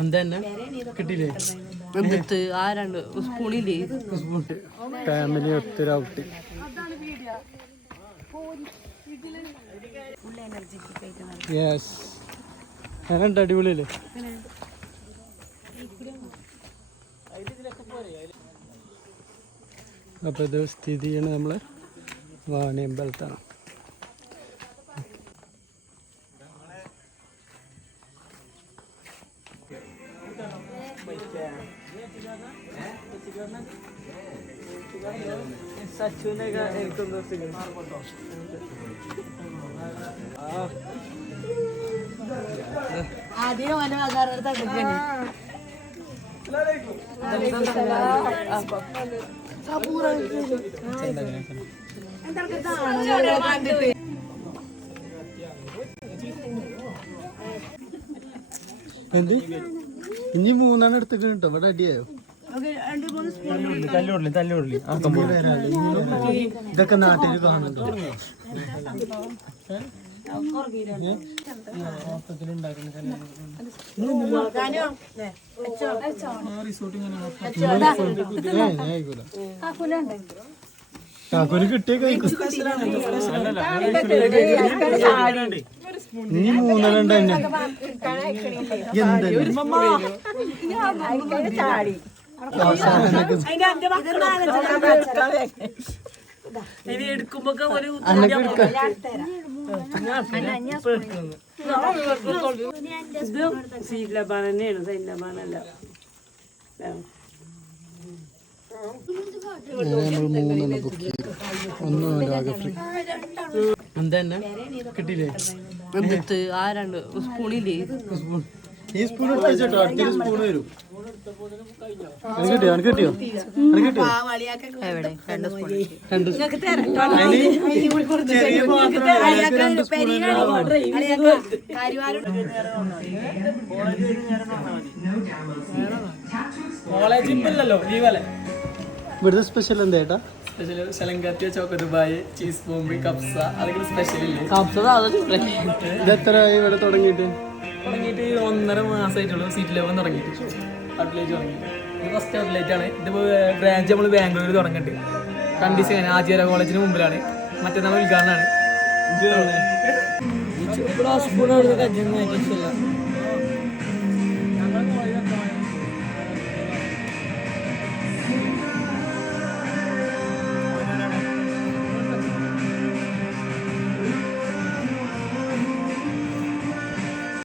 എന്താ കിട്ടിയില്ലേ? ആരാണ്ട് സ്പൂണില്ലേ ഫാമിലി ഒത്തിരി ഔട്ടി. യെസ്, ഞാനുണ്ട്. അടിപൊളിയല്ലേ? അപ്പോൾ ഇത് സ്ഥിതി ചെയ്യണത് നമ്മളെ വാണിയമ്പലത്താണ്. ആദ്യം എന്ത് ഇനി 3 എടുത്തിട്ട് കേട്ടോ. ഇവിടെ അടിയായോ? ഇതൊക്കെ നാട്ടിൽ കാണുന്നുണ്ട്. കാക്കൂന് കിട്ടിയ കഴിക്കും. ഇനി 3 തന്നെ. എന്താ കിട്ടിയില്ലേ? ആരാണ്ട് സ്പൂണില്ലേ ഈ സ്പൂൺ എടുത്തോ. അടുത്തൊരു സ്പൂൺ വരും. കിട്ടിയോ? കിട്ടിയോ? കിട്ടിയോ? ഇവിടുത്തെ സ്പെഷ്യൽ എന്താ ചേട്ടാ? ചീസ് ബോംബ്, കപ്സ, അതൊക്കെ സ്പെഷ്യൽ ഇല്ലേ? ഇത് എത്രയായി ഇവിടെ തുടങ്ങിയിട്ട്? 1.5 മാസമായിട്ടുള്ളൂ. സീറ്റ് ലെവൻ തുടങ്ങിയിട്ട് ഔട്ട്ലേറ്റ് തുടങ്ങിയിട്ട്. ഇത് ഫസ്റ്റ് ഔട്ട്ലേറ്റ് ആണ്. ഇതിപ്പോൾ ബ്രാഞ്ച് നമ്മൾ ബാംഗ്ലൂർ തുടങ്ങിയിട്ട്. കണ്ടീഷൻ ആചാര്യ കോളേജിന് മുമ്പിലാണ്. മറ്റന്നാൾ ഉദ്ഘാടനമാണ്.